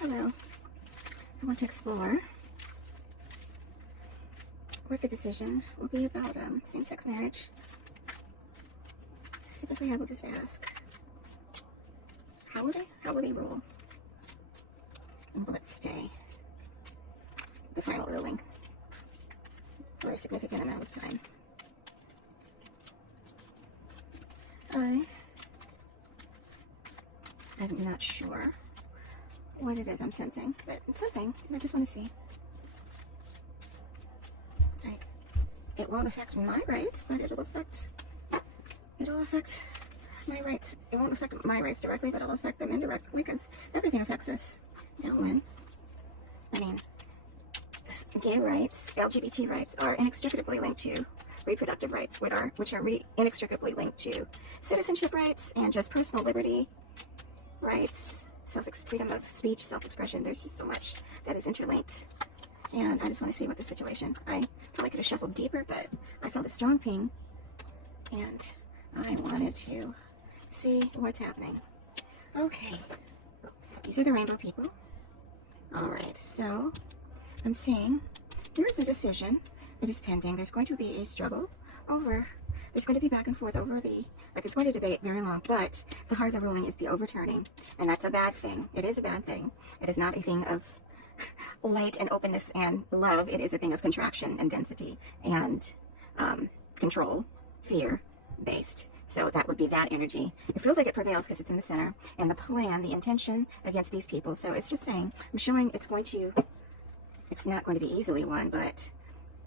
Hello. I want to explore what the decision will be about same-sex marriage. Specifically, I will just ask, how will they rule? And will it stay the final ruling for a significant amount of time? I'm not sure what it is I'm sensing, but it's something. I just want to see. Like, it won't affect my rights, but it'll affect my rights. It won't affect my rights directly, but it'll affect them indirectly, because everything affects us. Gentlemen, I mean, gay rights, LGBT rights are inextricably linked to reproductive rights, which are inextricably linked to citizenship rights and just personal liberty rights, freedom of speech, self-expression. There's just so much that is interlinked, and I just want to see what the situation. I probably could have shuffled deeper, but I felt a strong ping, and I wanted to see what's happening. Okay, these are the rainbow people. Alright, so I'm seeing here's a decision. It is pending. There's going to be a struggle over, there's going to be back and forth over it's going to debate very long, but the heart of the ruling is the overturning, and that's a bad thing. It is a bad thing. It is not a thing of light and openness and love. It is a thing of contraction and density and control, fear based. So that would be that energy. It feels like it prevails because it's in the center, and the plan, the intention against these people. So it's just saying, I'm showing it's not going to be easily won, but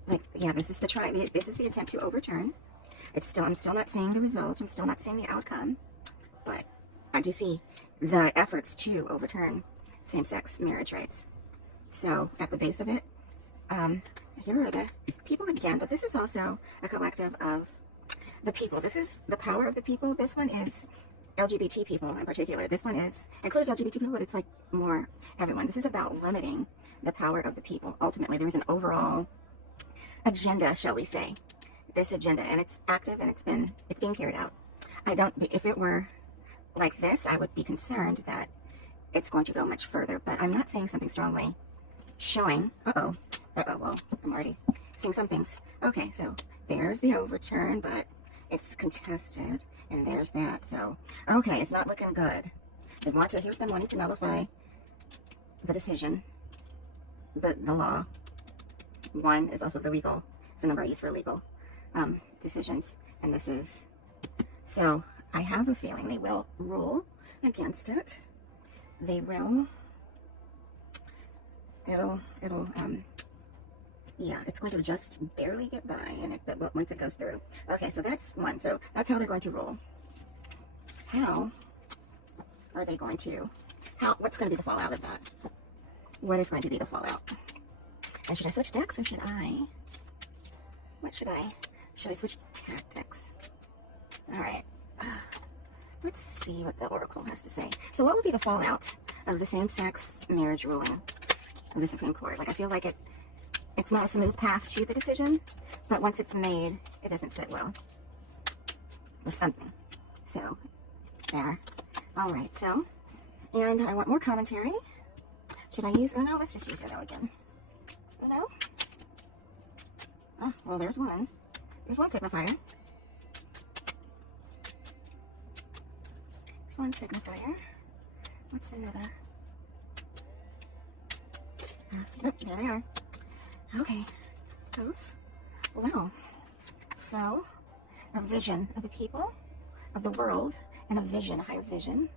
like, yeah, this is the attempt to overturn. I'm still not seeing the result. I'm still not seeing the outcome, but I do see the efforts to overturn same-sex marriage rights. So at the base of it, here are the people again, but this is also a collective of the people. This is the power of the people. This one is LGBT people in particular. This one includes LGBT people, but it's like more everyone. This is about limiting the power of the people. Ultimately, there's an overall agenda, shall we say. This agenda, and it's active, and it's being carried out. If it were like this, I would be concerned that it's going to go much further, but I'm not seeing something strongly showing. Well, I'm already seeing some things. Okay, so there's the overturn, but it's contested, and there's that. So, okay, it's not looking good. Here's them wanting to nullify the decision, the law. One is also the legal, it's the number I use for legal decisions, and this is, so I have a feeling they will rule against it. They will, yeah, it's going to just barely get by, but once it goes through. Okay, so that's one. So that's how they're going to rule. How are they going to, what's going to be the fallout of that? What is going to be the fallout? And should I switch decks, or should I switch tactics? Alright, let's see what the Oracle has to say. So what would be the fallout of the same-sex marriage ruling of the Supreme Court? Like, I feel like it's not a smooth path to the decision, but once it's made, it doesn't sit well with something. So, there. Alright, so, and I want more commentary. Should I use Uno? Let's just use Uno again. Uno? Oh, well, there's one. There's one signifier. There's one signifier. What's another? Nope, there they are. Okay, let's pose. Well, so, a vision of the people, of the world, and a vision, a higher vision.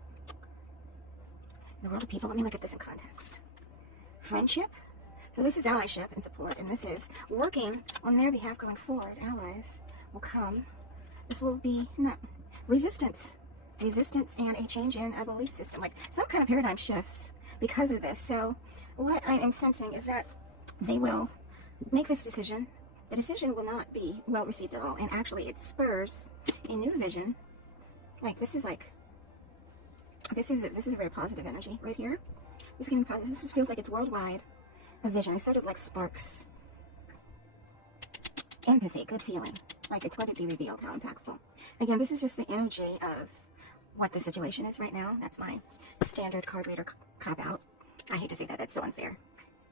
The world of people, let me look at this in context. Friendship. So this is allyship and support, and this is working on their behalf going forward. Allies will come. This will be resistance and a change in a belief system, like some kind of paradigm shifts because of this. So what I am sensing is that they will make this decision. The decision will not be well received at all, and actually it spurs a new vision. Like this is a very positive energy right here. This is giving positive. This feels like it's worldwide. A vision. It sort of like sparks empathy, good feeling. Like it's going to be revealed how impactful. Again, this is just the energy of what the situation is right now. That's my standard card reader cop out. I hate to say that. That's so unfair.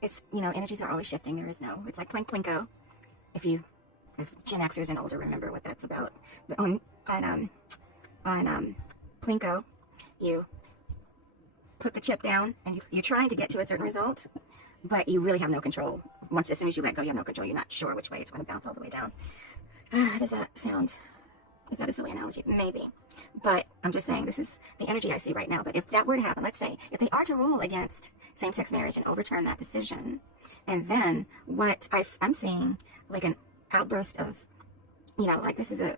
It's, you know, energies are always shifting. There is no, it's like Plinko. If Gen Xers and older remember what that's about. On Plinko, you put the chip down and you're trying to get to a certain result, but you really have no control. Once, as soon as you let go, you have no control. You're not sure which way it's going to bounce all the way down. Does that sound, is that a silly analogy? Maybe. But I'm just saying, this is the energy I see right now. But if that were to happen, let's say, if they are to rule against same-sex marriage and overturn that decision, and then what I'm seeing, like an outburst of, you know, like this is an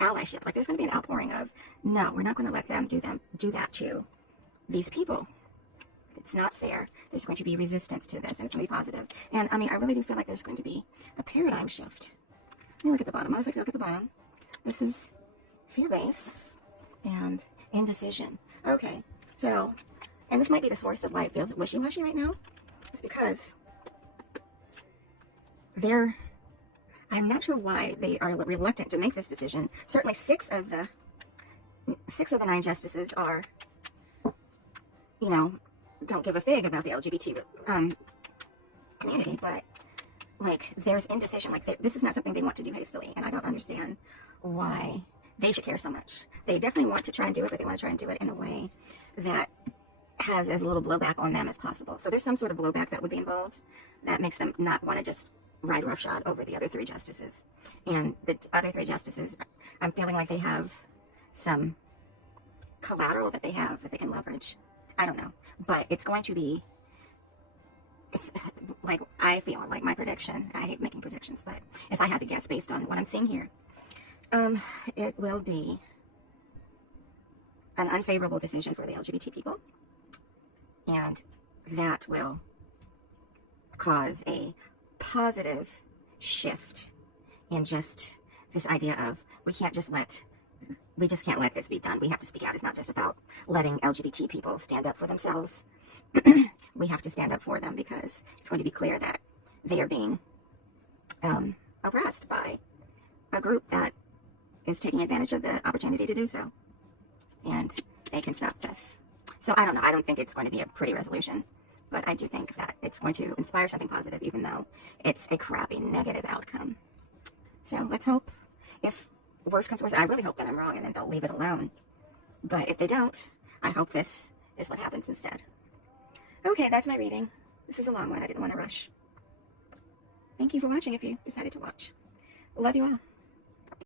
allyship. Like there's going to be an outpouring of, no, we're not going to let them do that to these people. It's not fair. There's going to be resistance to this, and it's going to be positive. And I mean, I really do feel like there's going to be a paradigm shift. Let me look at the bottom. I always like to look at the bottom. This is fear-based and indecision. Okay, so, and this might be the source of why it feels wishy-washy right now. It's because I'm not sure why they are reluctant to make this decision. Certainly 6 of the 9 justices are, you know, don't give a fig about the LGBT community, but like there's indecision. Like this is not something they want to do hastily, and I don't understand why they should care so much. They definitely want to try and do it, but they want to try and do it in a way that has as little blowback on them as possible. So there's some sort of blowback that would be involved that makes them not want to just ride roughshod over the other 3 justices. And the other 3 justices, I'm feeling like they have some collateral that they can leverage. I don't know, but it's going to be, it's like, I feel like my prediction, I hate making predictions, but if I had to guess based on what I'm seeing here, it will be an unfavorable decision for the LGBT people, and that will cause a positive shift in just this idea of we just can't let this be done. We have to speak out. It's not just about letting LGBT people stand up for themselves. We have to stand up for them because it's going to be clear that they are being oppressed by a group that is taking advantage of the opportunity to do so. And they can stop this. So I don't know. I don't think it's going to be a pretty resolution, but I do think that it's going to inspire something positive, even though it's a crappy negative outcome. So let's hope, if worse comes to worse, I really hope that I'm wrong and then they'll leave it alone. But if they don't, I hope this is what happens instead. Okay, that's my reading. This is a long one. I didn't want to rush. Thank you for watching if you decided to watch. Love you all.